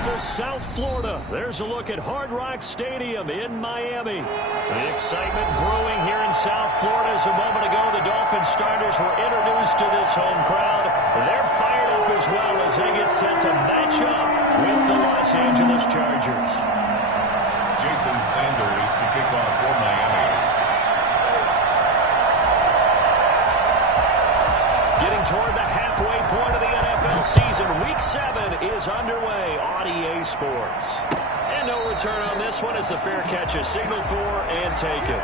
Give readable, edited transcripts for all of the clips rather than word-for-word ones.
beautiful South Florida. There's a look at Hard Rock Stadium in Miami. The excitement brewing here in South Florida as a moment ago the Dolphins starters were introduced to this home crowd. They're fired up as well as they get set to match up with the Los Angeles Chargers. Jason Sanders to kick off for Miami. Getting toward the halfway point of the NFL season. Week 7 is underway on EA Sports. And no return on this one as the fair catch is signaled for and taken.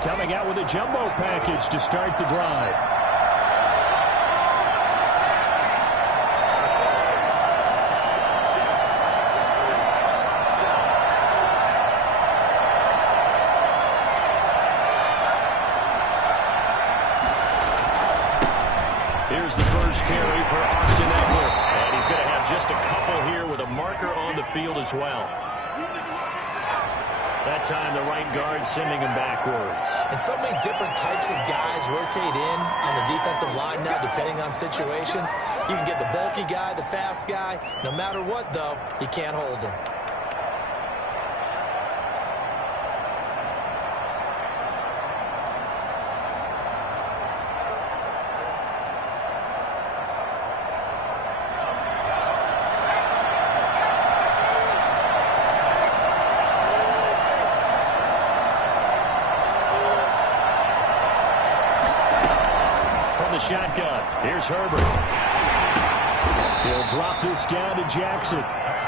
Coming out with a jumbo package to start the drive. Here's the first carry for Austin Eckler. And he's going to have just a couple here with a marker on the field as well. That time, the right guard sending him backwards. And so many different types of guys rotate in on the defensive line now, depending on situations. You can get the bulky guy, the fast guy. No matter what, though, you can't hold him. Shotgun. Here's Herbert. He'll drop this down to Jackson.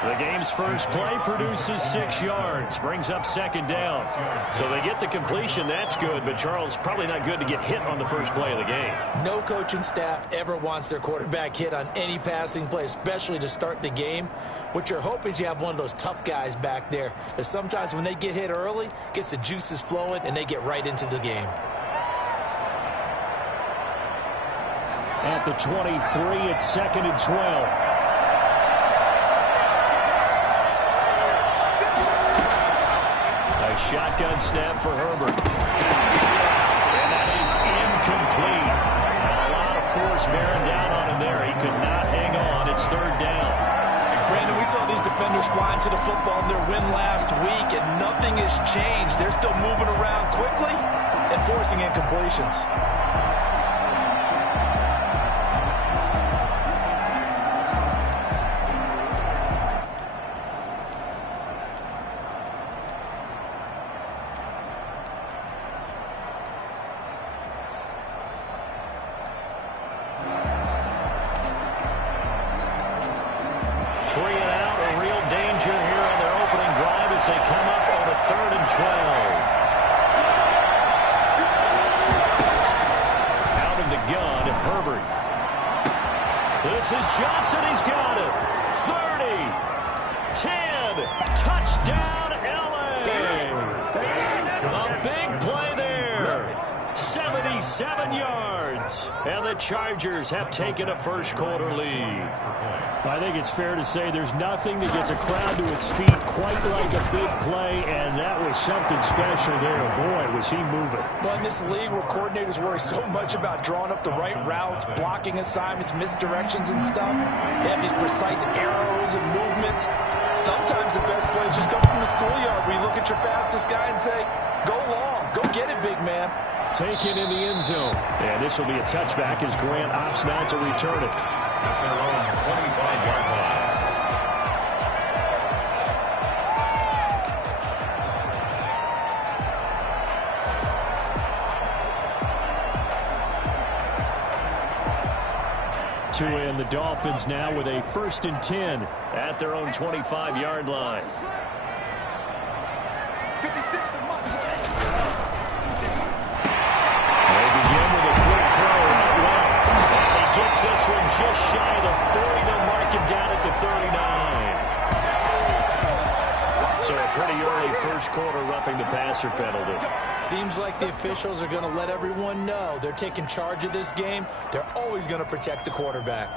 The game's first play produces 6 yards. Brings up second down. So they get the completion. That's good. But, Charles, probably not good to get hit on the first play of the game. No coaching staff ever wants their quarterback hit on any passing play, especially to start the game. What you're hoping is you have one of those tough guys back there that sometimes when they get hit early, gets the juices flowing, and they get right into the game. At the 23, it's 2nd and 12. A shotgun snap for Herbert. And that is incomplete. A lot of force bearing down on him there. He could not hang on. It's 3rd down. Brandon, we saw these defenders flying to the football in their win last week, and nothing has changed. They're still moving around quickly and forcing incompletions. They come up on a 3rd and 12. Out of the gun, Herbert. This is Johnson. He's got it. 30, 10, touchdown, LA. A big play there. 77 yards. And the Chargers have taken a first-quarter lead. I think it's fair to say there's nothing that gets a crowd to its feet quite like a big play, and that was something special there. Boy, was he moving. Well, in this league where coordinators worry so much about drawing up the right routes, blocking assignments, misdirections and stuff, they have these precise arrows and movements. Sometimes the best plays just come from the schoolyard where you look at your fastest guy and say, go long, go get it, big man. Taken in the end zone. And this will be a touchback as Grant opts not to return it. At their own 25-yard line. And the Dolphins now with a 1st and 10 at their own 25-yard line. They begin with a quick throw out left. And he gets this one just shy of the 40. They'll mark him down at the 39. So a pretty early first quarter roughing the passer penalty. Seems like the officials are going to let everyone know they're taking charge of this game. They're always going to protect the quarterback.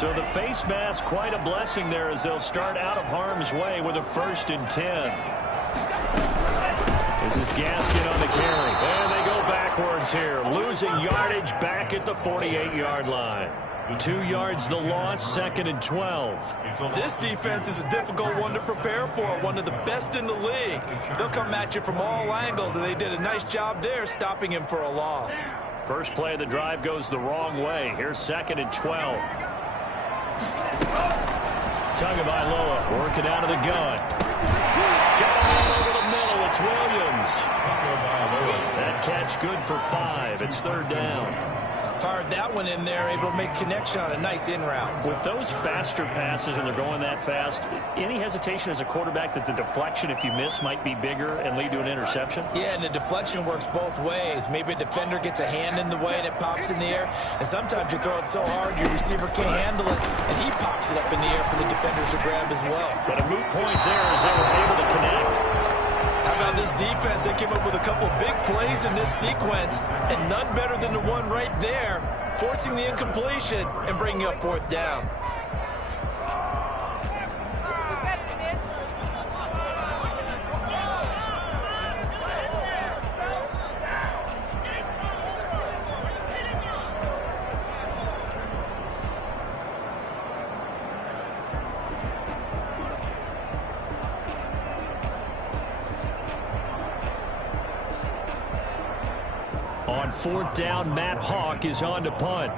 So the face mask, quite a blessing there as they'll start out of harm's way with a 1st and 10. This is Gaskin on the carry. And they go backwards here, losing yardage back at the 48-yard line. 2 yards the loss, 2nd and 12. This defense is a difficult one to prepare for, one of the best in the league. They'll come at you from all angles, and they did a nice job there stopping him for a loss. First play of the drive goes the wrong way. Here's 2nd and 12. Tagovailoa working out of the gun. Got him over the middle. It's Williams. That catch good for 5. It's 3rd down. Fired that one in there, able to make connection on a nice in route. With those faster passes and they're going that fast, any hesitation as a quarterback that the deflection, if you miss, might be bigger and lead to an interception? Yeah, and the deflection works both ways. Maybe a defender gets a hand in the way and it pops in the air, and sometimes you throw it so hard your receiver can't handle it, and he pops it up in the air for the defenders to grab as well. But a moot point there as they were able to connect. How about this defense? They came up with a couple big plays in this sequence, and none better than the one right there, forcing the incompletion and bringing up 4th down. On 4th down, Matt Hawk is on to punt.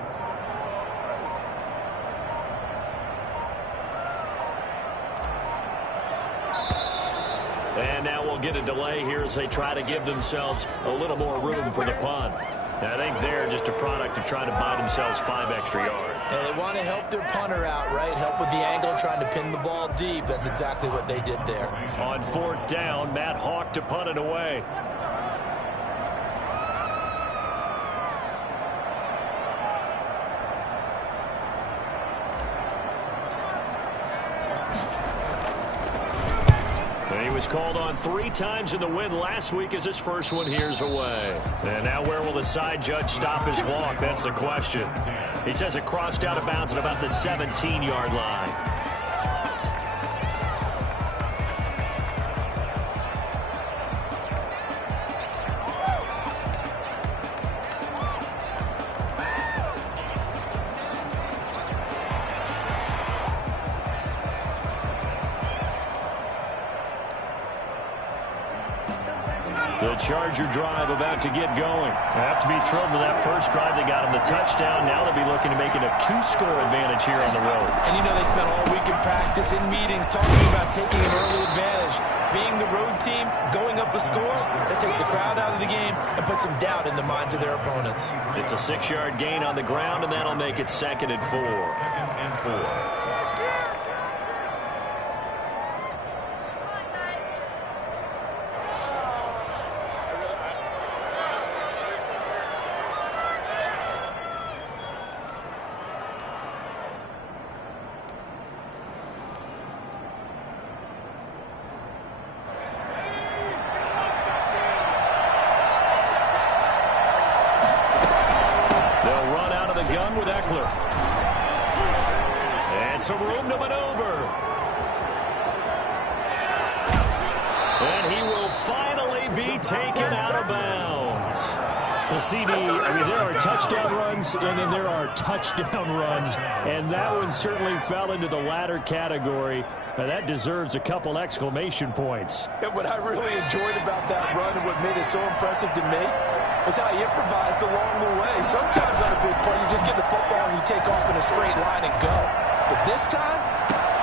And now we'll get a delay here as they try to give themselves a little more room for the punt. I think they're just a product of trying to buy themselves 5 extra yards. And they want to help their punter out, right? Help with the angle, trying to pin the ball deep. That's exactly what they did there. On 4th down, Matt Hawk to punt it away. Called on 3 times in the win last week as his first one here's away. And now where will the side judge stop his walk? That's the question. He says it crossed out of bounds at about the 17-yard line. The Charger drive about to get going. They have to be thrilled with that first drive. They got him the touchdown. Now they'll be looking to make it a 2-score advantage here on the road. And you know they spent all week in practice, in meetings, talking about taking an early advantage. Being the road team, going up a score, that takes the crowd out of the game and puts some doubt in the minds of their opponents. It's a 6-yard gain on the ground, and that'll make it 2nd and 4. 2nd and 4. Gun with Eckler. And some room to maneuver. And he will finally be taken out of bounds. The CD, I mean, there are touchdown runs, and then there are touchdown runs, and that one certainly fell into the latter category. Now, that deserves a couple exclamation points. And what I really enjoyed about that run and what made it so impressive to me was how he improvised along the way. Sometimes on a big play, you just get the football and you take off in a straight line and go. But this time,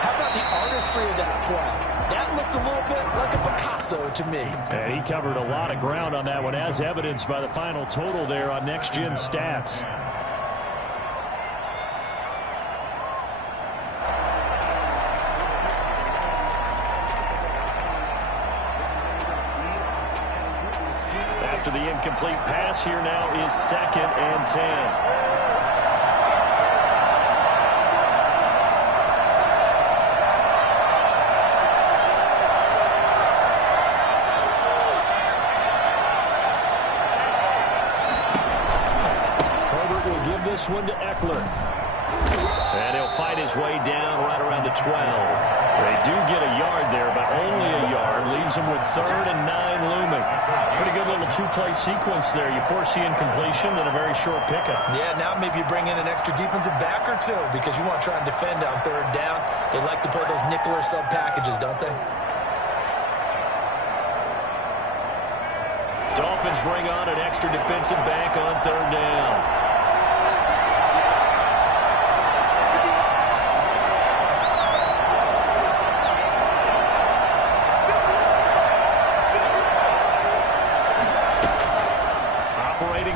how about the artistry of that play? That looked a little bit like a Picasso to me. And he covered a lot of ground on that one, as evidenced by the final total there on Next Gen Stats. After the incomplete pass, here now is 2nd and 10. This one to Eckler. And he'll fight his way down right around the 12. They do get a yard there, but only a yard. Leaves them with 3rd and 9 looming. Pretty good little two-play sequence there. You force the incompletion, then a very short pickup. Yeah, now maybe you bring in an extra defensive back or two because you want to try and defend on 3rd down. They like to play those nickel or sub packages, don't they? Dolphins bring on an extra defensive back on 3rd down.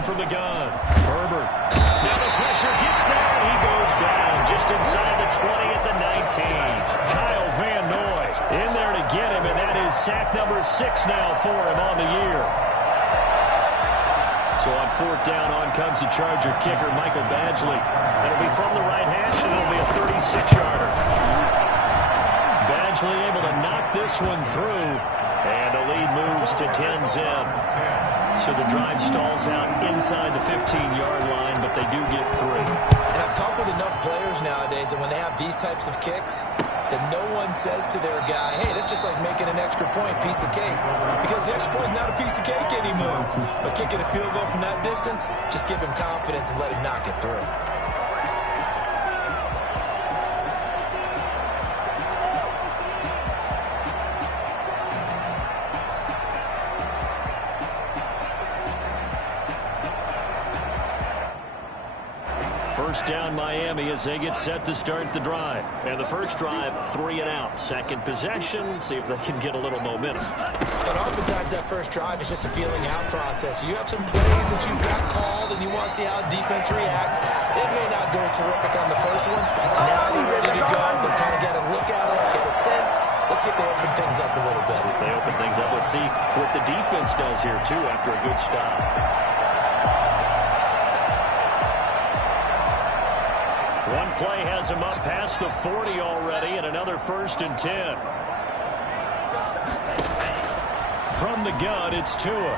From the gun. Herbert. Now the pressure gets there. He goes down just inside the 20 at the 19. Kyle Van Noy in there to get him, and that is sack number 6 now for him on the year. So on 4th down, on comes the Charger kicker, Michael Badgley. It'll be from the right hash, and it'll be a 36-yarder. Badgley able to knock this one through, and the lead moves to 10-zip. So the drive stalls out inside the 15-yard line, but they do get 3. And I've talked with enough players nowadays that when they have these types of kicks, that no one says to their guy, hey, that's just like making an extra point, piece of cake. Because the extra point is not a piece of cake anymore. But kicking a field goal from that distance, just give him confidence and let him knock it through. First down Miami as they get set to start the drive. And the first drive, 3 and out. Second possession, see if they can get a little momentum. But oftentimes that first drive is just a feeling out process. You have some plays that you've got called and you want to see how defense reacts. It may not go terrific on the first one. Now they're ready to go. They kind of got to look at it, get a sense. Let's see if they open things up a little bit. If they open things up, let's see what the defense does here, too, after a good stop. One play has him up past the 40 already, and another 1st and 10. From the gun, it's Tua.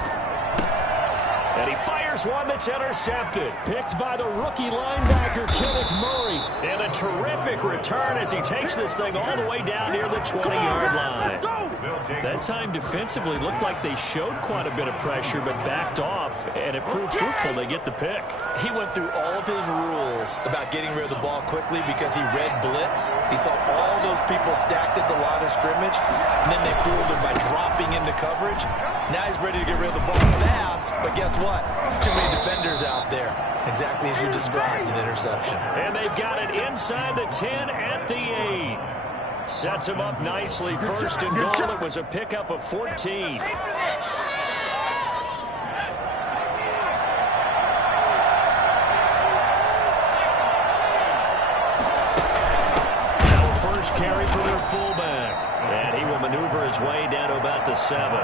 And he fires one that's intercepted. Picked by the rookie linebacker, Kenneth Murray. And a terrific return as he takes this thing all the way down near the 20-yard line. That time defensively looked like they showed quite a bit of pressure, but backed off, and it proved fruitful. They get the pick. He went through all of his rules about getting rid of the ball quickly because he read blitz. He saw all those people stacked at the line of scrimmage, and then they fooled him by dropping into coverage. Now he's ready to get rid of the ball fast, but guess what? Too many defenders out there. Exactly as you described, an interception. And they've got it inside the 10 at the 8. Sets him up nicely. 1st and goal. It was a pickup of 14. Now first carry for their fullback. And he will maneuver his way down to about the 7.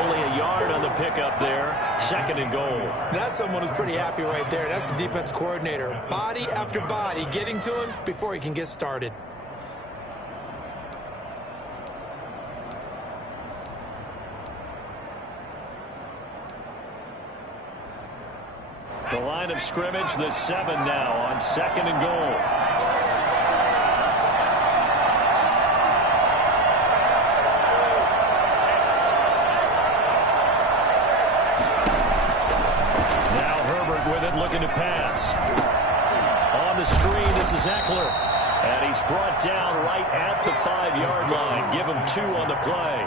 Only a yard on the pickup there. 2nd and goal. That's someone who's pretty happy right there. That's the defense coordinator. Body after body getting to him before he can get started. The line of scrimmage, the 7 now on 2nd and goal. Now Herbert with it, looking to pass. On the screen, this is Eckler. And he's brought down right at the 5-yard line. Give him 2 on the play.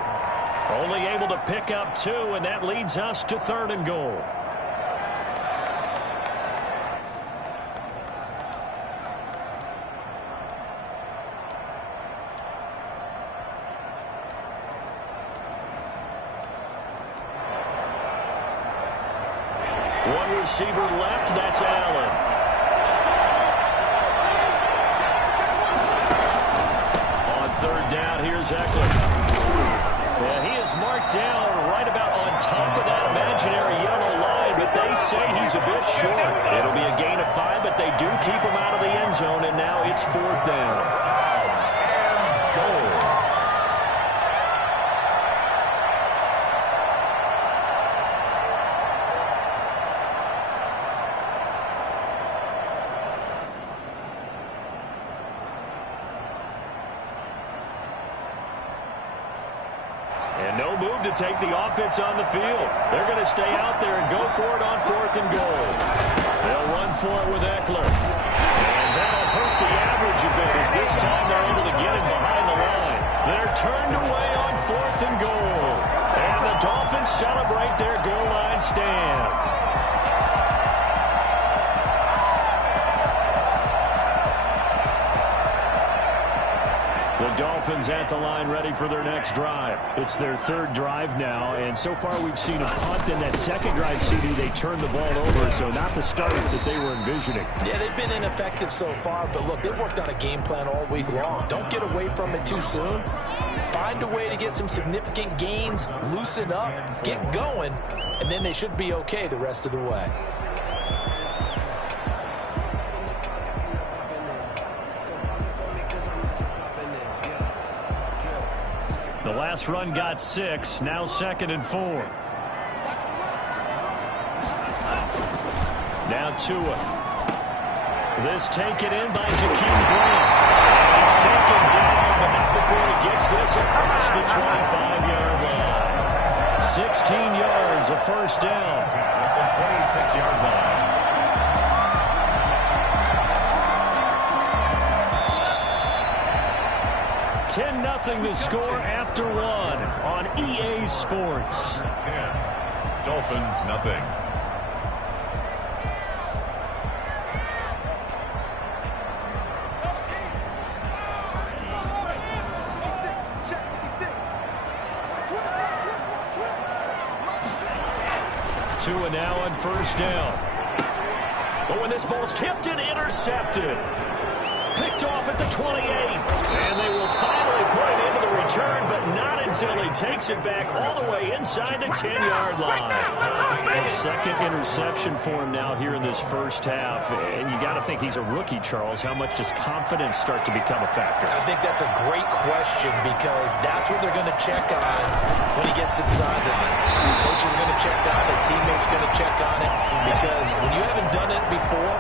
Only able to pick up 2, and that leads us to 3rd and goal. One receiver left, that's Allen. On 3rd down, here's Eckler. And he is marked down right about on top of that imaginary yellow line, but they say he's a bit short. It'll be a gain of 5, but they do keep him out of the end zone, and now it's 4th down. And no move to take the offense on the field. They're going to stay out there and go for it on 4th and goal. They'll run for it with Eckler. And that'll hurt the average a bit as this time they're able to get him behind the line. They're turned away on 4th and goal. And the Dolphins celebrate their goal line stand. The Dolphins at the line ready for their next drive. It's their 3rd drive now, and so far we've seen a punt in that 2nd drive, CD. They turned the ball over, so not the start that they were envisioning. Yeah, they've been ineffective so far, but look, they've worked on a game plan all week long. Don't get away from it too soon. Find a way to get some significant gains, loosen up, get going, and then they should be okay the rest of the way. The last run got 6, now 2nd and 4. Now Tua. This taken in by Jok3rr. He's taken down, but not before he gets this across the 25-yard line. 16 yards, a first down. At the 26-yard line. 10-0 the score after 1 on EA Sports. 10. Dolphins, nothing. Tua now on first down. But when this ball's tipped and intercepted. Picked off at the 28. And they will finally put it into the return, but not until he takes it back all the way inside the 10-yard line. And 2nd interception for him now here in this first half. And you got to think he's a rookie, Charles. How much does confidence start to become a factor? I think that's a great question because that's what they're going to check on when he gets to the sidelines. The coach is going to check on it. His teammates going to check on it because when you haven't done it before,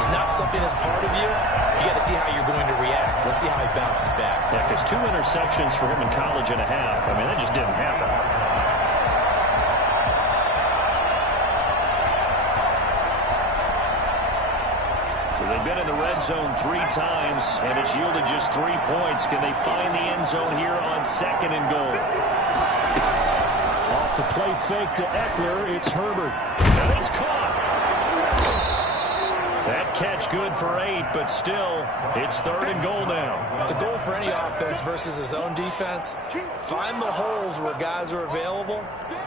it's not something that's part of you. You got to see how you're going to react. Let's see how he bounces back. Yeah, because 2 interceptions for him in college and a half. I mean, that just didn't happen. So they've been in the red zone 3 times, and it's yielded just 3 points. Can they find the end zone here on 2nd and goal? Off the play fake to Eckler, it's Herbert. And it's caught. That catch good for 8, but still, it's 3rd and goal now. The goal for any offense versus his own defense, find the holes where guys are available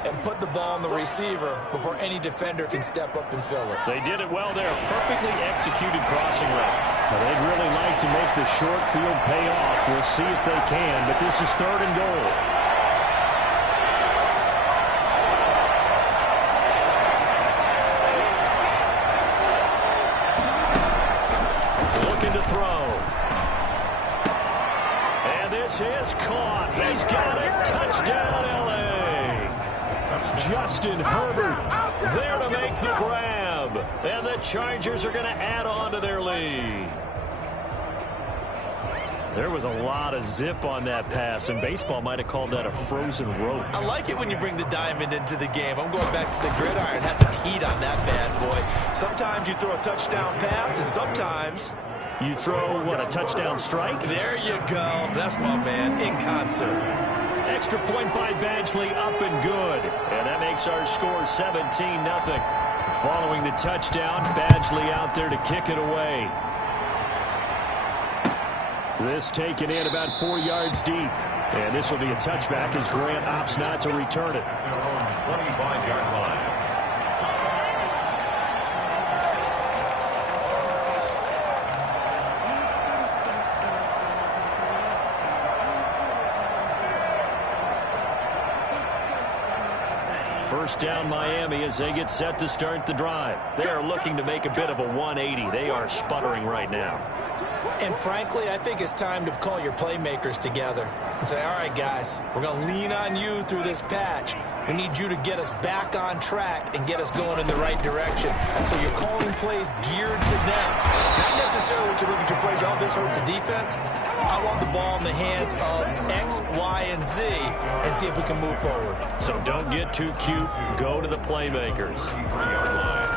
and put the ball on the receiver before any defender can step up and fill it. They did it well there. Perfectly executed crossing route. Well, they'd really like to make the short field pay off. We'll see if they can, but this is 3rd and goal. Is caught. He's got it. Touchdown, L.A. Justin Herbert there to make the grab. And the Chargers are going to add on to their lead. There was a lot of zip on that pass, and baseball might have called that a frozen rope. I like it when you bring the diamond into the game. I'm going back to the gridiron. Had some heat on that bad boy. Sometimes you throw a touchdown pass, and sometimes you throw, what, a touchdown strike? There you go. That's my man, in concert. Extra point by Badgley, up and good. And that makes our score 17-0. Following the touchdown, Badgley out there to kick it away. This taken in about 4 yards deep. And this will be a touchback as Grant opts not to return it. 25-yard line. First down Miami as they get set to start the drive. They are looking to make a bit of a 180. They are sputtering right now. And frankly, I think it's time to call your playmakers together and say, all right, guys, we're going to lean on you through this patch. We need you to get us back on track and get us going in the right direction. So you're calling plays geared to them, not necessarily coach are looking to play, oh, this hurts the defense. I want the ball in the hands of X, Y, and Z and see if we can move forward. So don't get too cute. Go to the playmakers. 3-yard line.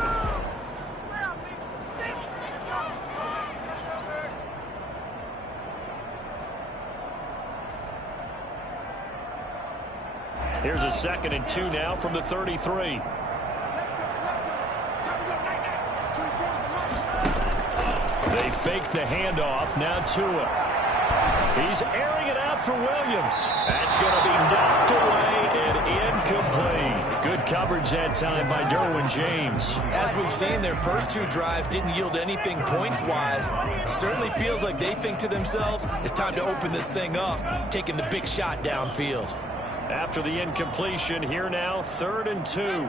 Here's a 2nd and 2 now from the 33. They fake the handoff. Now Tua. He's airing it out for Williams. That's going to be knocked away and incomplete. Good coverage that time by Derwin James. As we've seen, their first 2 drives didn't yield anything points-wise. Certainly feels like they think to themselves, it's time to open this thing up, taking the big shot downfield. After the incompletion, here now, 3rd and 2.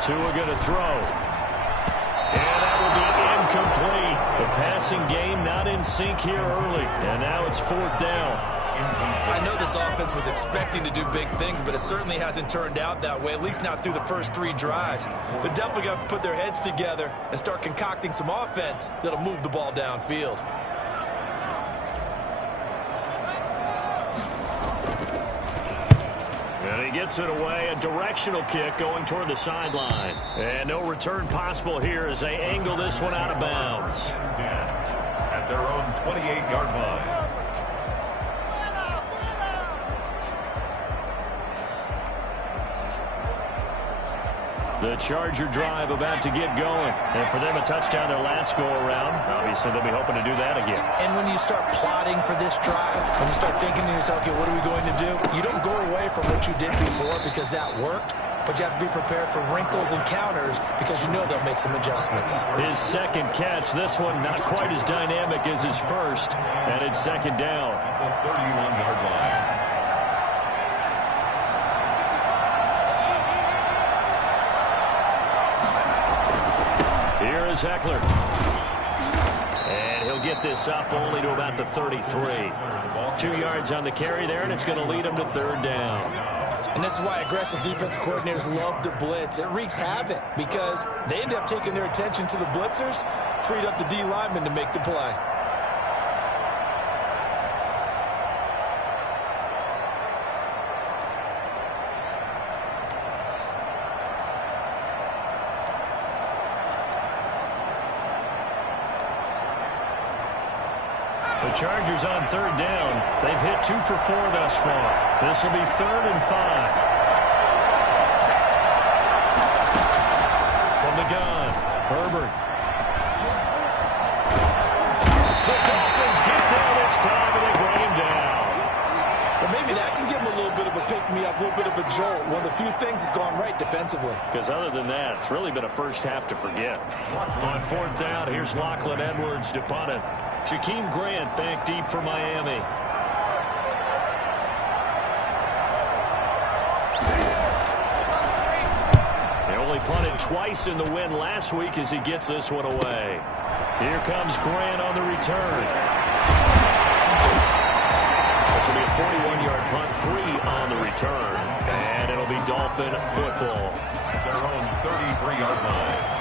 Tua going to throw. And that will be incomplete. The passing game not in sync here early. And now it's 4th down. I know this offense was expecting to do big things, but it certainly hasn't turned out that way, at least not through the first 3 drives. They're definitely going to have to put their heads together and start concocting some offense that'll move the ball downfield. And he gets it away, a directional kick going toward the sideline. And no return possible here as they angle this one out of bounds. At their own 28-yard line. The Charger drive about to get going. And for them, a touchdown their last go-around. Obviously, they'll be hoping to do that again. And when you start plotting for this drive, when you start thinking to yourself, okay, what are we going to do? You don't go away from what you did before because that worked, but you have to be prepared for wrinkles and counters because you know they'll make some adjustments. His 2nd catch, this one not quite as dynamic as his first, and it's 2nd down. At the 31-yard line. Here is Eckler. And he'll get this up only to about the 33. 2 yards on the carry there, and it's going to lead him to 3rd down. And this is why aggressive defense coordinators love to blitz. It wreaks havoc because they end up taking their attention to the blitzers, freed up the D lineman to make the play. The Chargers on 3rd down. They've hit 2 for 4 thus far. This will be 3rd and 5. From the gun, Herbert. The Dolphins get there this time, and they bring him down. But maybe that can give them a little bit of a pick-me-up, a little bit of a jolt. One of the few things that's gone right defensively. Because other than that, it's really been a first half to forget. On 4th down, here's Lachlan Edwards to punt it. Jakeem Grant back deep for Miami. They only punted twice in the win last week as he gets this one away. Here comes Grant on the return. This will be a 41-yard punt, 3 on the return. And it'll be Dolphin football. At their own 33-yard line.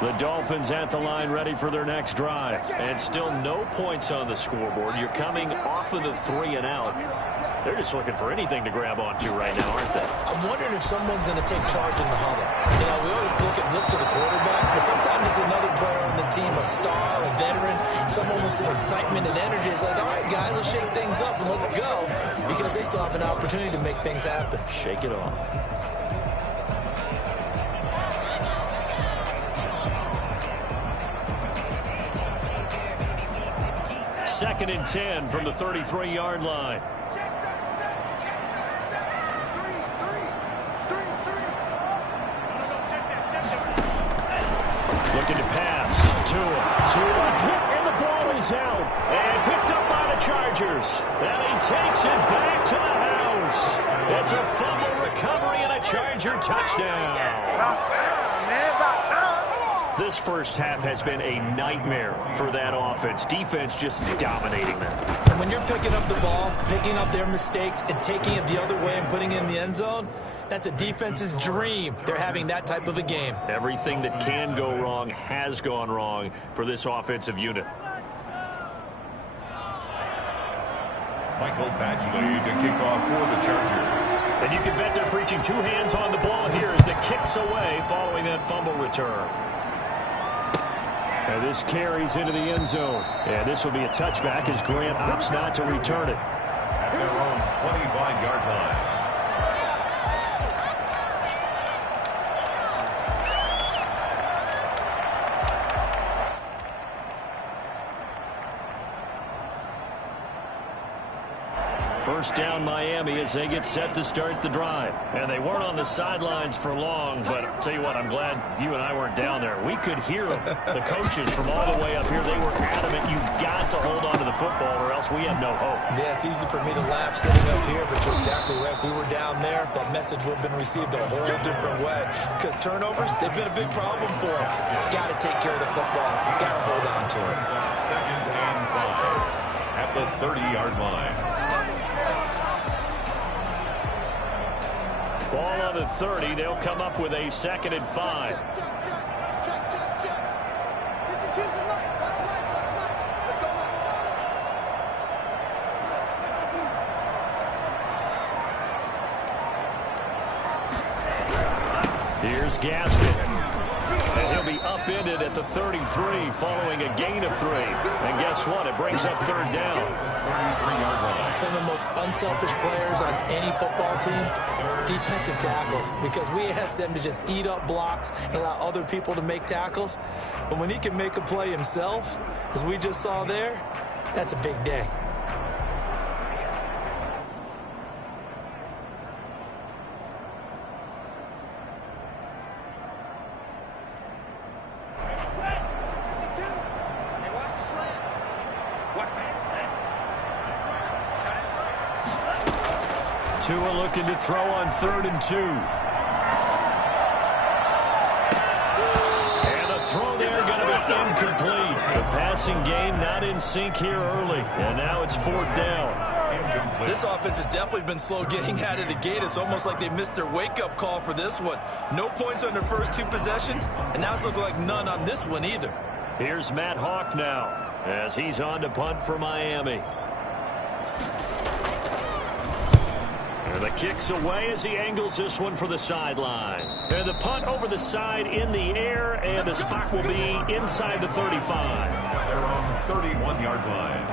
The Dolphins at the line ready for their next drive. And still no points on the scoreboard. You're coming off of the 3 and out. They're just looking for anything to grab onto right now, aren't they? I'm wondering if someone's going to take charge in the huddle. You know, we always look to the quarterback, but sometimes it's another player on the team, a star, a veteran, someone with some excitement and energy. It's like, all right, guys, let's shake things up and let's go, because they still have an opportunity to make things happen. Shake it off. Second and 10 from the 33-yard line. Looking to pass. Tua hit, and the ball is out. And picked up by the Chargers. And he takes it back to the house. It's a fumble recovery and a Charger touchdown. This first half has been a nightmare for that offense. Defense just dominating them. And when you're picking up the ball, picking up their mistakes, and taking it the other way and putting it in the end zone, that's a defense's dream. They're having that type of a game. Everything that can go wrong has gone wrong for this offensive unit. Michael Badgley to kick off for the Chargers. And you can bet they're preaching two hands on the ball here as the kick's away following that fumble return. And this carries into the end zone. And this will be a touchback as Grant opts not to return it. At their own 25-yard line. First down Miami as they get set to start the drive. And they weren't on the sidelines for long, but I'll tell you what, I'm glad you and I weren't down there. We could hear them. The coaches from all the way up here, they were adamant, you've got to hold on to the football or else we have no hope. Yeah, it's easy for me to laugh sitting up here, but you're exactly right. If we were down there, that message would have been received a whole different way. Because turnovers, they've been a big problem for them. Got to take care of the football. Got to hold on to it. 2nd and 5 at the 30-yard line. Ball on the 30. They'll come up with a 2nd and 5. Here's Gaskin. And he'll be upended at the 33 following a gain of 3. And guess what? It brings up 3rd down. 33-yard line. Some of the most unselfish players on any football team, defensive tackles, because we ask them to just eat up blocks and allow other people to make tackles. But when he can make a play himself, as we just saw there, that's a big day. Tua looking to throw on 3rd and 2. And the throw there going to be incomplete. The passing game not in sync here early. And now it's 4th down. This offense has definitely been slow getting out of the gate. It's almost like they missed their wake-up call for this one. No points on their first 2 possessions, and now it's looking like none on this one either. Here's Matt Hawk now as he's on to punt for Miami. And the kick's away as he angles this one for the sideline. And the punt over the side in the air, and the spot will be inside the 35. They're on 31-yard line.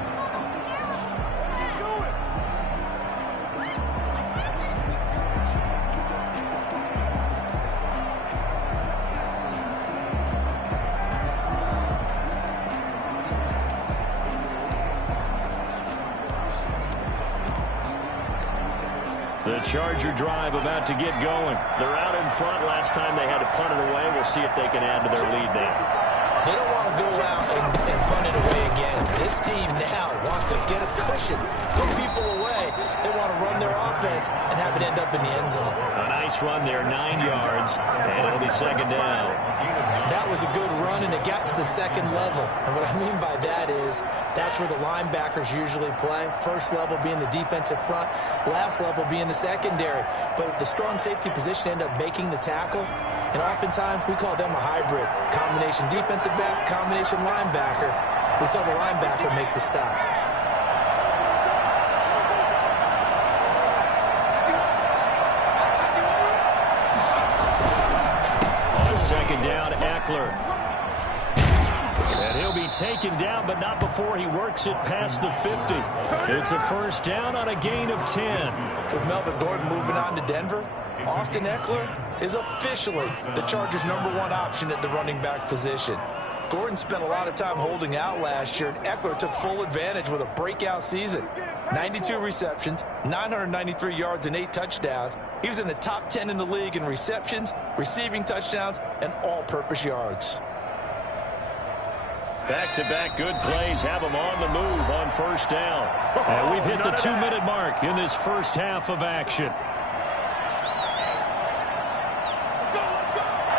The Charger drive about to get going. They're out in front. Last time they had to punt it away. We'll see if they can add to their lead now. They don't want to go out and punt it away again. This team now wants to get a cushion, put people away. They want to run their offense and have it end up in the end zone. A nice run there, 9 yards, and it'll be 2nd down. That was a good run, and it got to the 2nd level. And what I mean by that is that's where the linebackers usually play. First level being the defensive front, last level being the secondary. But the strong safety position ended up making the tackle, and oftentimes we call them a hybrid. Combination defensive back, combination linebacker. We saw the linebacker make the stop. On 2nd down, Eckler. And he'll be taken down, but not before he works it past the 50. It's a 1st down on a gain of 10. With Melvin Gordon moving on to Denver, Austin Eckler is officially the Chargers' #1 option at the running back position. Gordon spent a lot of time holding out last year, and Eckler took full advantage with a breakout season. 92 receptions, 993 yards, and 8 touchdowns. He was in the top 10 in the league in receptions, receiving touchdowns, and all-purpose yards. Back-to-back good plays have them on the move on first down. And we've hit the 2-minute mark in this first half of action.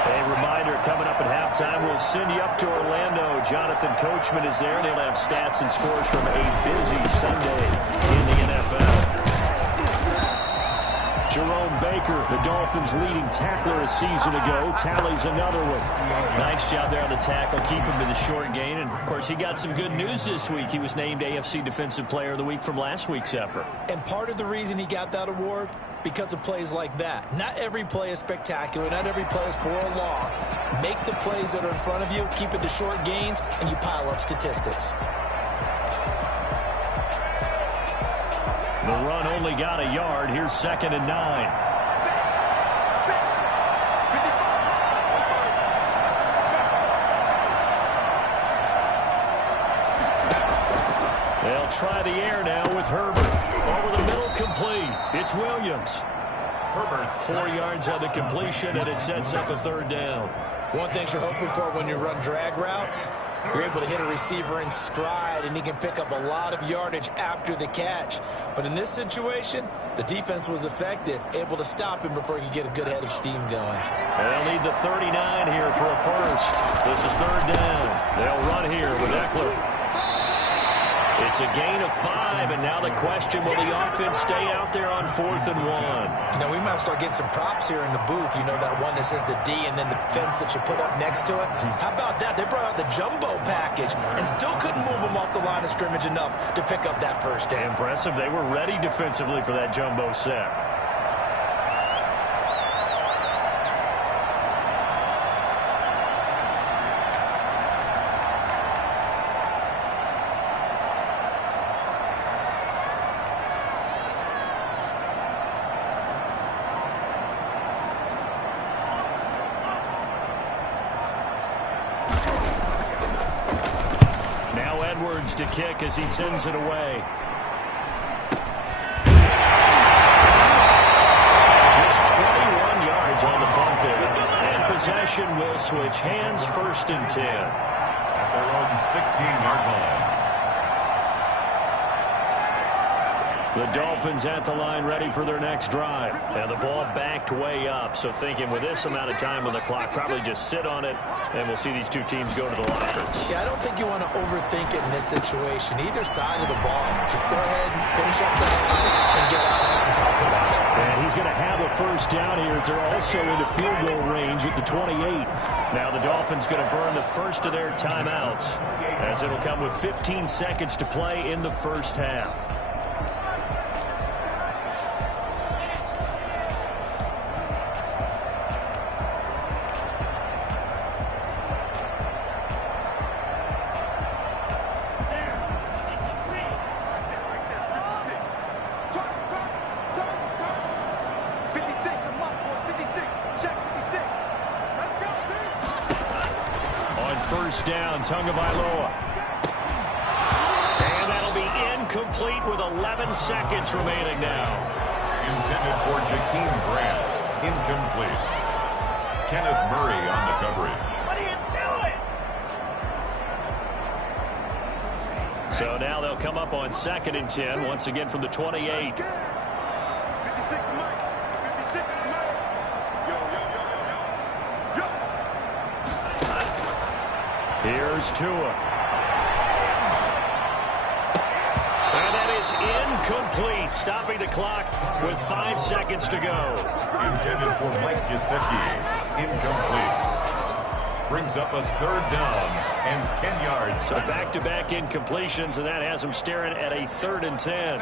A reminder coming up at halftime, we'll send you up to Orlando. Jonathan Coachman is there, and he'll have stats and scores from a busy Sunday in the NFL. Jerome Baker, the Dolphins' leading tackler a season ago, tallies another one. Nice job there on the tackle, keep him to the short gain. And, of course, he got some good news this week. He was named AFC Defensive Player of the Week from last week's effort. And part of the reason he got that award, because of plays like that. Not every play is spectacular. Not every play is for a loss. Make the plays that are in front of you, keep it to short gains, and you pile up statistics. The run only got a yard. Here's 2nd and 9. They'll try the air now with Herbert. Over the middle, complete. It's Williams. Herbert, 4 yards on the completion, and it sets up a 3rd down. One thing you're hoping for when you run drag routes, you're able to hit a receiver in stride, and he can pick up a lot of yardage after the catch. But in this situation, the defense was effective, able to stop him before he could get a good head of steam going. They'll need the 39 here for a first. This is 3rd down. They'll run here with Eckler. It's a gain of 5, and now the question, will the offense stay out there on 4th and 1? You know, we might start getting some props here in the booth. You know, that one that says the D and then the fence that you put up next to it. How about that? They brought out the jumbo package and still couldn't move them off the line of scrimmage enough to pick up that first down. Impressive. They were ready defensively for that jumbo set. To kick as he sends it away. Just 21 yards on the bump there. And possession will switch hands, 1st and 10. At their own 16-yard line. The Dolphins at the line ready for their next drive. And the ball backed way up. So thinking with this amount of time on the clock, probably just sit on it, and we'll see these two teams go to the lockers. Yeah, I don't think you want to overthink it in this situation. Either side of the ball. Just go ahead and finish up the half and get out and talk about it. And he's going to have a first down here. They're also into field goal range at the 28. Now the Dolphins going to burn the first of their timeouts, as it'll come with 15 seconds to play in the first half. Tagovailoa. And that'll be incomplete with 11 seconds remaining now. Intended for Jakeem Grant. Incomplete. Kenneth Murray on the coverage. What are you doing? So now they'll come up on 2nd and 10, once again from the 28. Here's Tua. And that is incomplete, stopping the clock with 5 seconds to go. Intended for Mike Gesicki. Incomplete. Brings up a 3rd down and 10 yards. So back-to-back incompletions, and that has them staring at a 3rd and 10.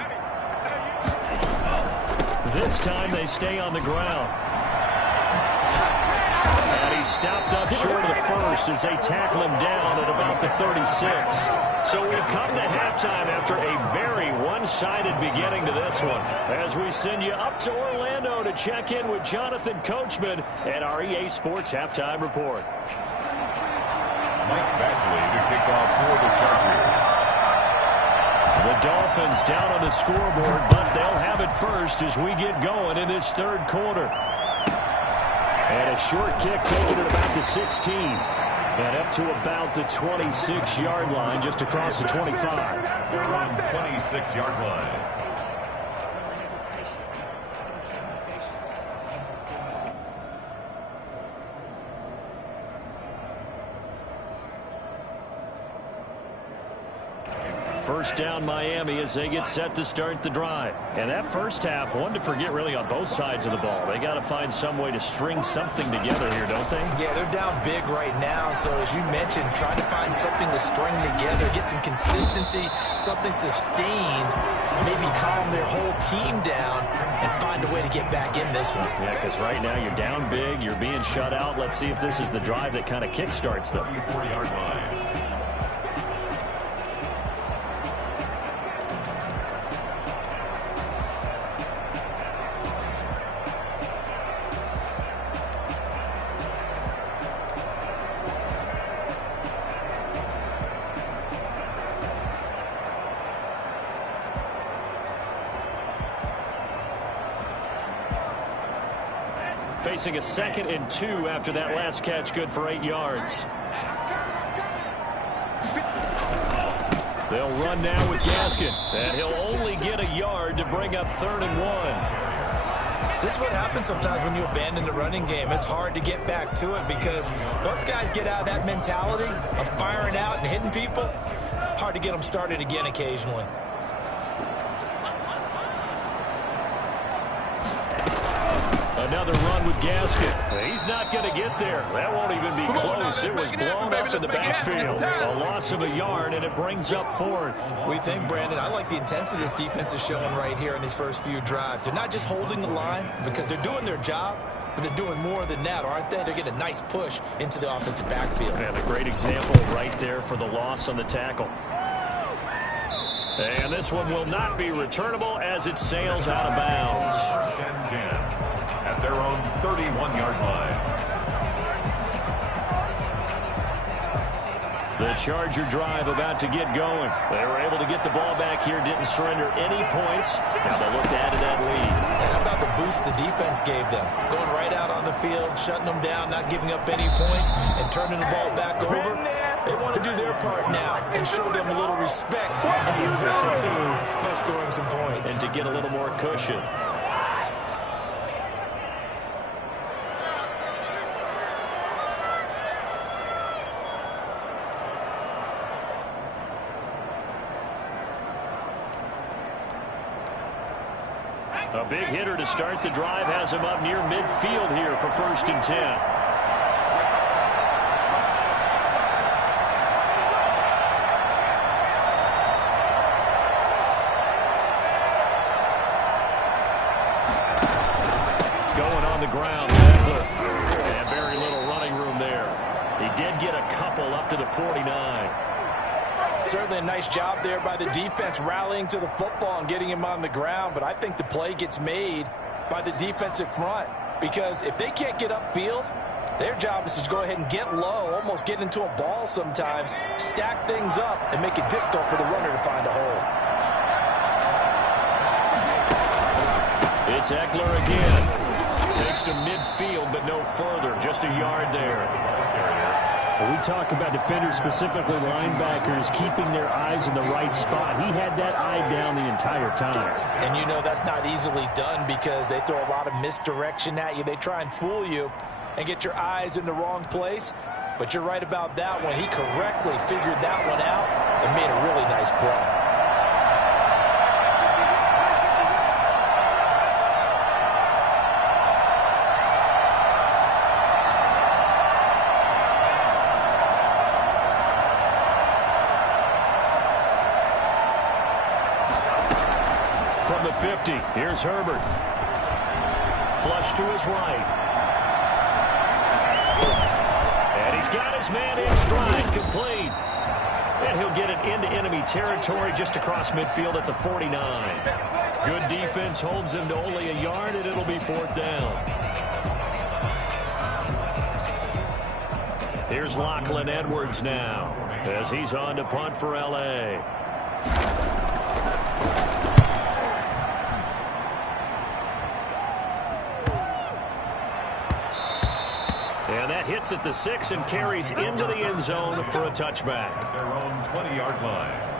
This time they stay on the ground. And he stopped up short of the first as they tackle him down at about the 36. So we've come to halftime after a very one-sided beginning to this one, as we send you up to Orlando to check in with Jonathan Coachman at our EA Sports Halftime Report. Mike Badgley to kick off for the Chargers. The Dolphins down on the scoreboard, but they'll have it first as we get going in this 3rd quarter. And a short kick taken at about the 16. And up to about the 26-yard line, just across the 25. Their own 26-yard line. First down Miami as they get set to start the drive. And that first half, one to forget really on both sides of the ball. They got to find some way to string something together here, don't they? Yeah, they're down big right now. So as you mentioned, trying to find something to string together, get some consistency, something sustained, maybe calm their whole team down and find a way to get back in this one. Yeah, because right now you're down big, you're being shut out. Let's see if this is the drive that kind of kickstarts them. 34-yard line. Facing a 2nd and 2 after that last catch, good for 8 yards. They'll run now with Gaskin, and he'll only get a yard to bring up 3rd and 1. This is what happens sometimes when you abandon the running game. It's hard to get back to it because once guys get out of that mentality of firing out and hitting people, hard to get them started again occasionally. Another run with Gaskin. He's not going to get there. That won't even be close. It was blown up in the backfield. A loss of a yard, and it brings up 4th. We think, Brandon, I like the intensity this defense is showing right here in these first few drives. They're not just holding the line because they're doing their job, but they're doing more than that, aren't they? They're getting a nice push into the offensive backfield. And a great example right there for the loss on the tackle. And this one will not be returnable as it sails out of bounds. 1st and 10 at their own 31-yard line. The Charger drive about to get going. They were able to get the ball back here, didn't surrender any points. Now they look to add to that lead. How about the boost the defense gave them? Going right out on the field, shutting them down, not giving up any points, and turning the ball back over. They want to do their part now and show them a little respect and some gratitude by scoring some points. And to get a little more cushion. A big hitter to start the drive has him up near midfield here for 1st and 10. Ground, Eckler. And very little running room there. He did get a couple up to the 49. Certainly a nice job there by the defense rallying to the football and getting him on the ground, but I think the play gets made by the defensive front because if they can't get upfield, their job is to go ahead and get low, almost get into a ball sometimes, stack things up, and make it difficult for the runner to find a hole. It's Eckler again. Takes to midfield, but no further. Just a yard there. When we talk about defenders, specifically linebackers, keeping their eyes in the right spot. He had that eye down the entire time. And you know that's not easily done because they throw a lot of misdirection at you. They try and fool you and get your eyes in the wrong place. But you're right about that one. He correctly figured that one out and made a really nice play. From the 50, here's Herbert. Flush to his right. And he's got his man in stride, complete. And he'll get it into enemy territory just across midfield at the 49. Good defense holds him to only a yard, and it'll be 4th down. Here's Lachlan Edwards now as he's on to punt for L.A. And that hits at the 6 and carries into the end zone for a touchback. Their own 20-yard line.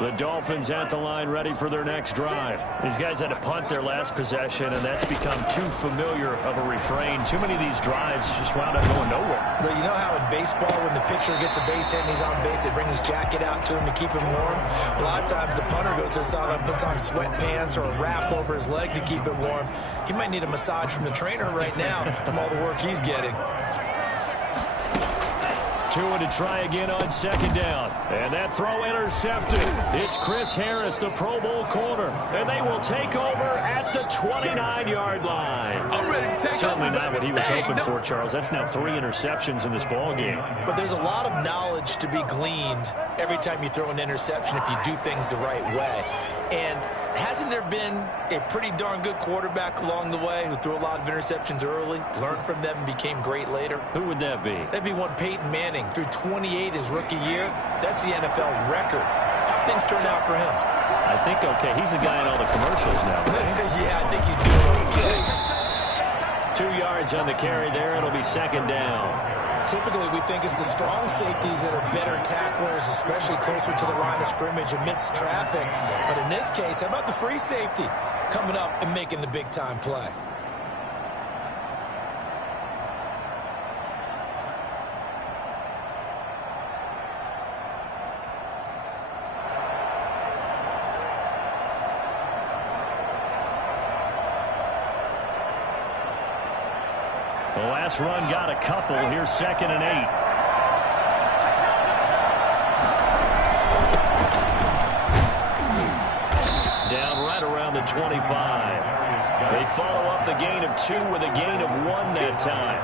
The Dolphins at the line, ready for their next drive. These guys had to punt their last possession, and that's become too familiar of a refrain. Too many of these drives just wound up going nowhere. Well, you know how in baseball, when the pitcher gets a base hit and he's on base, they bring his jacket out to him to keep him warm? A lot of times the punter goes to the sideline, puts on sweatpants or a wrap over his leg to keep it warm. He might need a massage from the trainer right now from all the work he's getting. Tua to try again on second down. And that throw intercepted. It's Chris Harris, the Pro Bowl corner. And they will take over at the 29-yard line. Certainly not what he was hoping for, Charles. That's now 3 interceptions in this ball game. But there's a lot of knowledge to be gleaned every time you throw an interception if you do things the right way. And hasn't there been a pretty darn good quarterback along the way who threw a lot of interceptions early, learned from them, and became great later? Who would that be? That'd be one Peyton Manning. Threw 28 his rookie year. That's the NFL record. How things turned out for him? I think okay. He's the guy in all the commercials now, right? Yeah, I think he's doing okay. 2 yards on the carry there. It'll be second down. Typically, we think it's the strong safeties that are better tacklers, especially closer to the line of scrimmage amidst traffic. But in this case, how about the free safety coming up and making the big-time play? The last run got a couple. Here's 2nd and 8. Down right around the 25. They follow up the gain of 2 with a gain of 1 that time.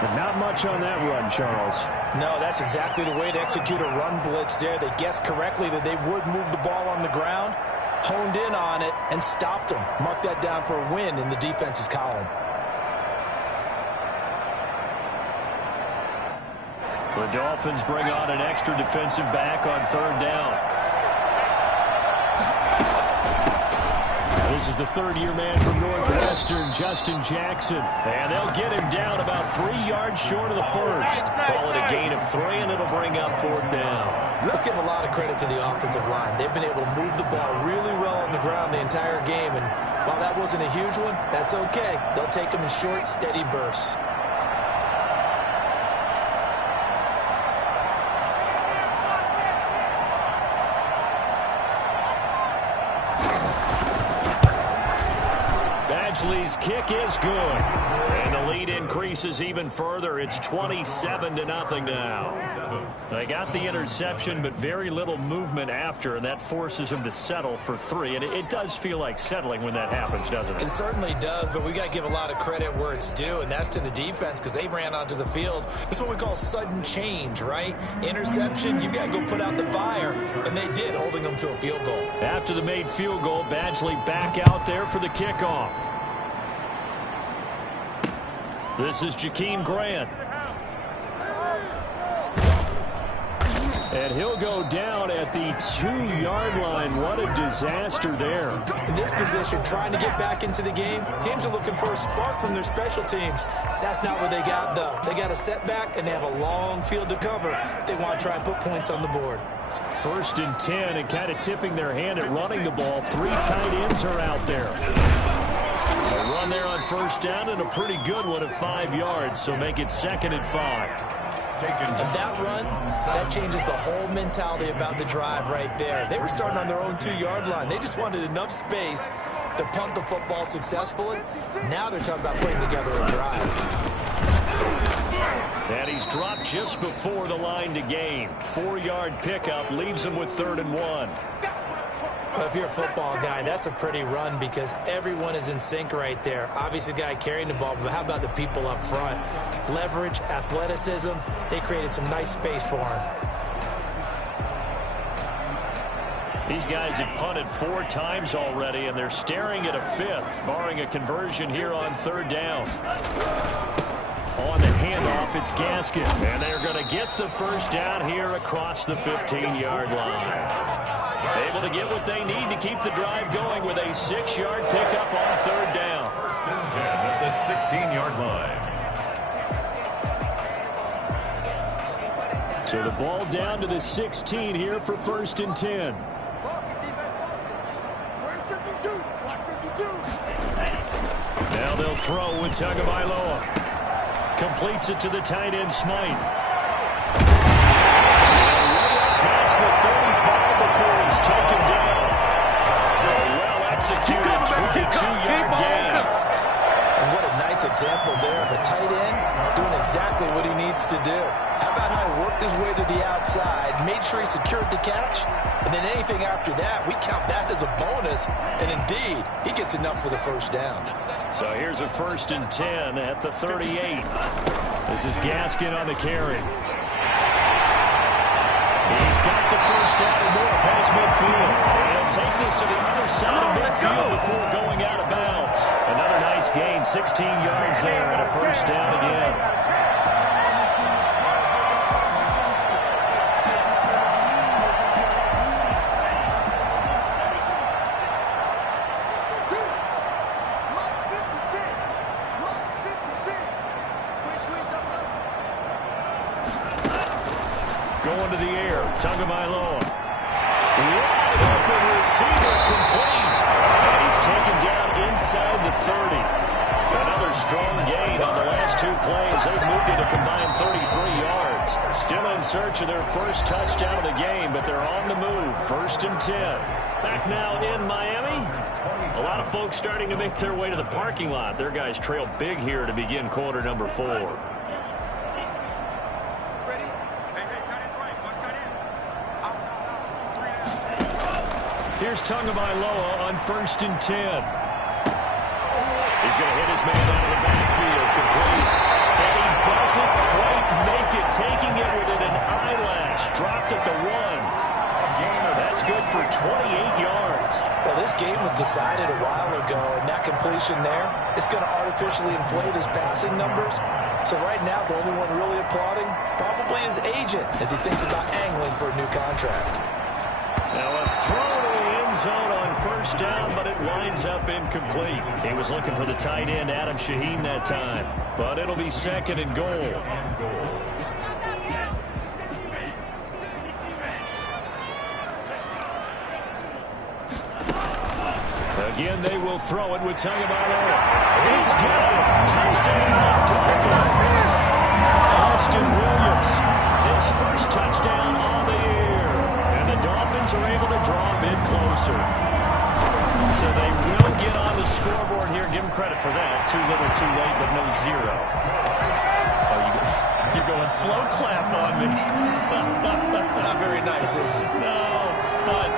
But not much on that run, Charles. No, that's exactly the way to execute a run blitz there. They guessed correctly that they would move the ball on the ground, honed in on it, and stopped them. Mark that down for a win in the defense's column. The Dolphins bring on an extra defensive back on 3rd down. This is the 3rd-year man from Northwestern, Justin Jackson. And they'll get him down about 3 yards short of the first. Call it a gain of 3, and it'll bring up 4th down. Let's give a lot of credit to the offensive line. They've been able to move the ball really well on the ground the entire game. And while that wasn't a huge one, that's okay. They'll take them in short, steady bursts. Badgley's kick is good. And the lead increases even further. It's 27-0 now. They got the interception, but very little movement after, and that forces them to settle for 3. And it does feel like settling when that happens, doesn't it? It certainly does, but we got to give a lot of credit where it's due, and that's to the defense because they ran onto the field. This is what we call sudden change, right? Interception, you've got to go put out the fire, and they did, holding them to a field goal. After the made field goal, Badgley back out there for the kickoff. This is Jakeem Grant. And he'll go down at the 2-yard line. What a disaster there. In this position, trying to get back into the game, teams are looking for a spark from their special teams. That's not what they got, though. They got a setback, and they have a long field to cover if they want to try and put points on the board. 1st and 10, and kind of tipping their hand at running the ball. 3 tight ends are out there. A run there on 1st down, and a pretty good one at 5 yards, so make it 2nd and 5. And that run, that changes the whole mentality about the drive right there. They were starting on their own 2-yard line. They just wanted enough space to punt the football successfully. Now they're talking about putting together a drive. And he's dropped just before the line to gain. 4-yard pickup leaves him with 3rd and 1. Well, if you're a football guy, that's a pretty run because everyone is in sync right there. Obviously, the guy carrying the ball, but how about the people up front? Leverage, athleticism, they created some nice space for him. These guys have punted 4 times already, and they're staring at a 5th, barring a conversion here on 3rd down. On the handoff, it's Gaskin, and they're going to get the 1st down here across the 15-yard line. Able to get what they need to keep the drive going with a 6-yard pickup on 3rd down. At the So the ball down to the 16 here for 1st and 10. Now they'll throw with Tagovailoa. Completes it to the tight end, Smythe. Past the 35 before he's taken down. A well-executed 22-yard gain. And what a nice example there of a tight end doing exactly what he needs to do. How about how he worked his way to the outside, made sure he secured the catch, and then anything after that, we count that as a bonus. And indeed, he gets enough for the first down. So here's a 1st and 10 at the 38. This is Gaskin on the carry. He's got the first down and more past midfield. He'll take this to the other side of midfield before going out of bounds. Another nice gain, 16 yards there, and a first down again. Going to the air, Tagovailoa. Wide open receiver complete. And he's taken down inside the 30. Another strong gain on the last 2 plays. They've moved it a combined 33 yards. Still in search of their first touchdown of the game, but they're on the move. 1st and 10. Back now in Miami. A lot of folks starting to make their way to the parking lot. Their guys trail big here to begin quarter number 4. Here's Tagovailoa on 1st and 10. He's going to hit his man out of the backfield, complete. And he doesn't quite make it, taking it within an eyelash. Dropped at the 1. That's good for 28 yards. Well, this game was decided a while ago, and that completion there is going to artificially inflate his passing numbers. So right now, the only one really applauding probably his agent as he thinks about angling for a new contract. Now a throw to the end zone on 1st down, but it winds up incomplete. He was looking for the tight end, Adam Shaheen, that time. But it'll be 2nd and goal. Again, they will throw it with Tagovailoa. He's got it. Touchdown to Pickett. Austin Williams, his first touchdown on the year. And the Dolphins are able to draw a bit closer. So they will get on the scoreboard here. Give them credit for that. Too little, too late, but no 0. Oh, you're going slow clap on me. Not very nice, is it? No, but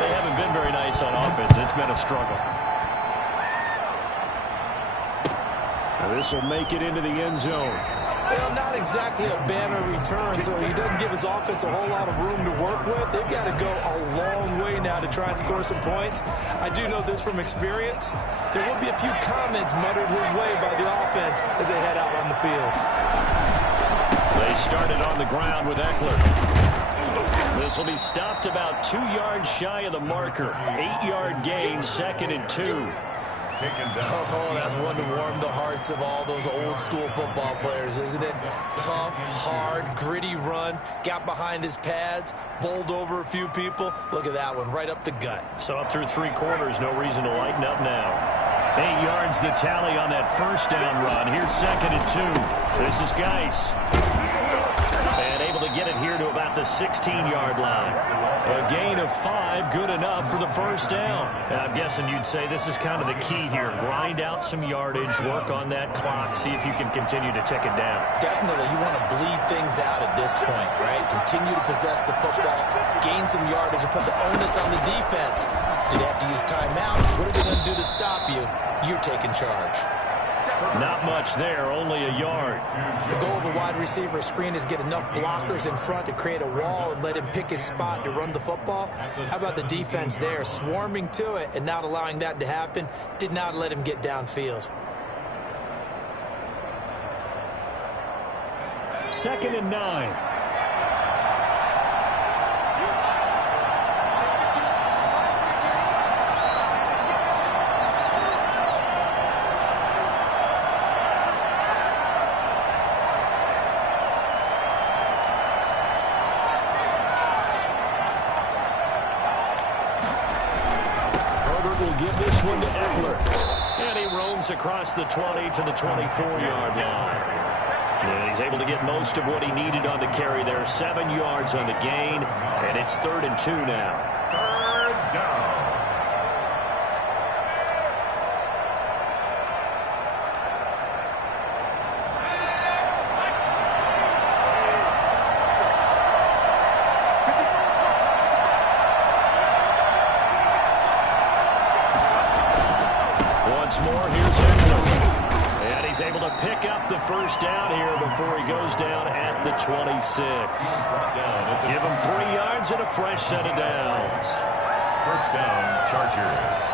they haven't been very nice on offense. It's been a struggle. Now this will make it into the end zone. Well, not exactly a banner return, so he doesn't give his offense a whole lot of room to work with. They've got to go a long way now to try and score some points. I do know this from experience. There will be a few comments muttered his way by the offense as they head out on the field. They started on the ground with Eckler. This will be stopped about 2 yards shy of the marker. 8-yard gain, 2nd and 2. Oh, that's one to warm the hearts of all those old school football players, isn't it? Tough, hard, gritty run, got behind his pads, bowled over a few people. Look at that one, right up the gut. So up through 3 quarters, no reason to lighten up now. 8 yards the tally on that first down run. Here's 2nd and 2. This is Geis. And able to get it here to about the 16-yard line. A gain of 5, good enough for the first down. I'm guessing you'd say this is kind of the key here. Grind out some yardage, work on that clock, see if you can continue to tick it down. Definitely, you want to bleed things out at this point, right? Continue to possess the football, gain some yardage, and put the onus on the defense. Do they have to use timeouts? What are they going to do to stop you? You're taking charge. Not much there, only a yard. The goal of a wide receiver screen is get enough blockers in front to create a wall and let him pick his spot to run the football. How about the defense there, swarming to it and not allowing that to happen? Did not let him get downfield. 2nd and 9. to Eckler. And he roams across the 20 to the 24-yard line. And he's able to get most of what he needed on the carry there. 7 yards on the gain. And it's 3rd and 2 now. 3rd down. Once more, here's Eckler. And he's able to pick up the first down here before he goes down at the 26. Give him 3 yards and a fresh set of downs. First down, Chargers.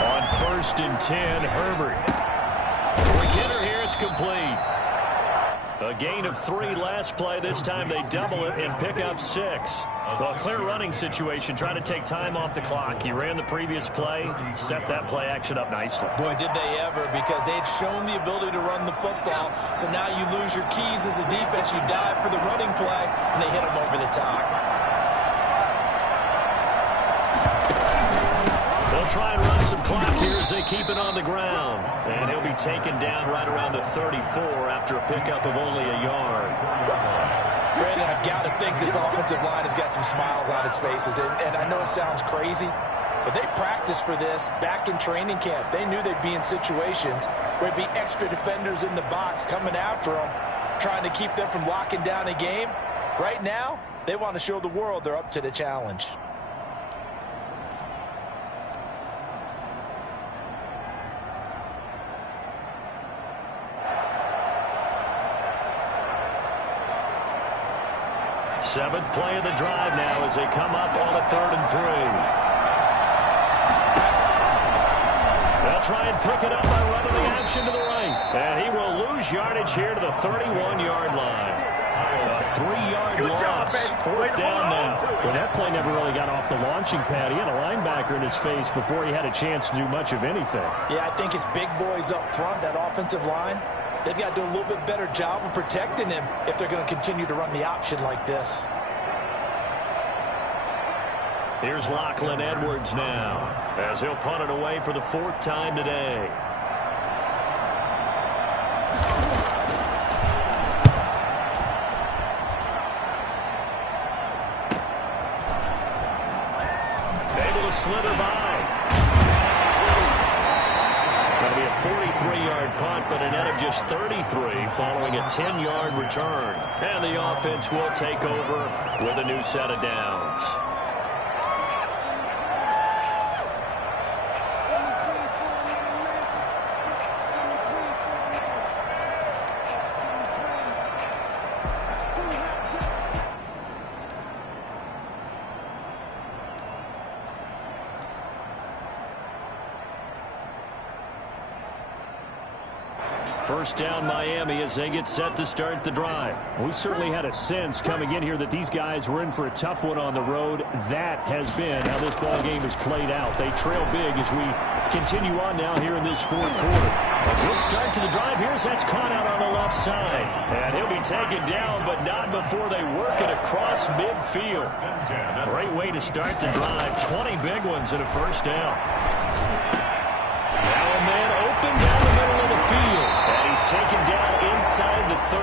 On 1st and 10, Herbert. Quick hitter here, it's complete. A gain of 3 last play. This time they double it and pick up 6. Well, a clear running situation, trying to take time off the clock. He ran the previous play, set that play action up nicely. Boy, did they ever, because they had shown the ability to run the football. So now you lose your keys as a defense. You dive for the running play, and they hit him over the top. They'll try and run some clock here as they keep it on the ground. And he'll be taken down right around the 34 after a pickup of only a yard. Brandon, I've got to think this offensive line has got some smiles on its faces. And I know it sounds crazy, but they practiced for this back in training camp. They knew they'd be in situations where there'd be extra defenders in the box coming after them, trying to keep them from locking down a game. Right now, they want to show the world they're up to the challenge. Seventh play of the drive now as they come up on a 3rd and 3. They'll try and pick it up by running the action to the right. And he will lose yardage here to the 31-yard line. A 3-yard loss. 4th down now. Well, that play never really got off the launching pad. He had a linebacker in his face before he had a chance to do much of anything. Yeah, I think it's big boys up front, that offensive line. They've got to do a little bit better job of protecting him if they're going to continue to run the option like this. Here's Lachlan Edwards now as he'll punt it away for the 4th time today. Able to slither by. That'll be a 43-yard punt, but a net of just 33 following a 10-yard return. And the offense will take over with a new set of downs. First down Miami as they get set to start the drive. We certainly had a sense coming in here that these guys were in for a tough one on the road. That has been how this ball game has played out. They trail big as we continue on now here in this 4th quarter. A good start to the drive. Here's that's caught out on the left side. And he'll be taken down, but not before they work it across midfield. Great way to start the drive. 20 big ones and a first down. Now a man open down the middle of the field. And he's taken down inside the 30.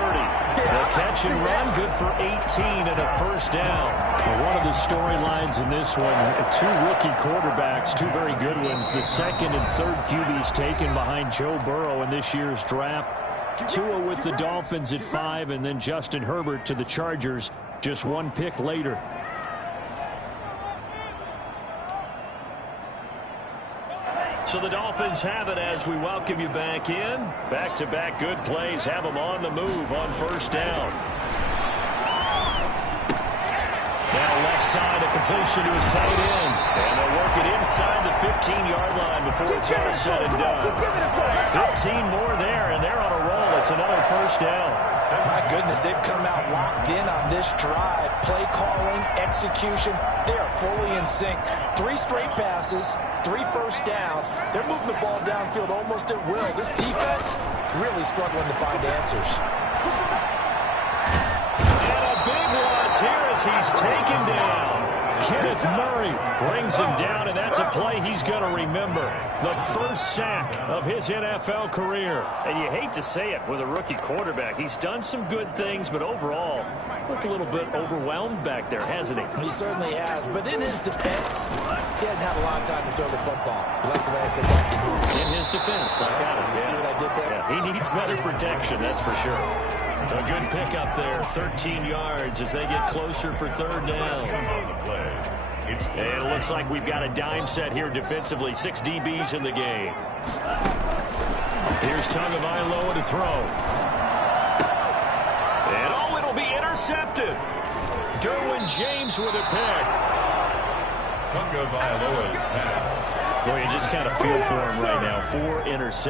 The catch and run, good for 18 and a first down. Well, one of the storylines in this one, 2 rookie quarterbacks, 2 very good ones. The 2nd and 3rd QBs taken behind Joe Burrow in this year's draft. Tua with the Dolphins at 5, and then Justin Herbert to the Chargers just 1 pick later. So the Dolphins have it as we welcome you back in. Back-to-back good plays have them on the move on first down. Now left side, a completion to his tight end. And they'll work it inside the 15-yard line before it's all said and done. 15 more there, and they're on a roll. It's another first down. My goodness, they've come out locked in on this drive. Play calling, execution, They are fully in sync. 3 straight passes, 3 first downs. They're moving the ball downfield almost at will. This defense really struggling to find answers. And a big loss here as he's taken down. Kenneth Murray brings him down, and that's a play he's going to remember. The first sack of his NFL career. And you hate to say it with a rookie quarterback. He's done some good things, but overall, looked a little bit overwhelmed back there, hasn't he? He certainly has, but in his defense, he hadn't had a lot of time to throw the football. You like the way I said that? In his defense, I got it. You see what I did there? Yeah, he needs better protection, that's for sure. A good pickup there, 13 yards as they get closer for third down. It's And it looks like we've got a dime set here defensively. 6 DBs in the game. Here's Tagovailoa to throw. And oh, it'll be intercepted. Derwin James with a pick. Tagovailoa's pass. Boy, you just kind of feel for him right now. 4 interceptions.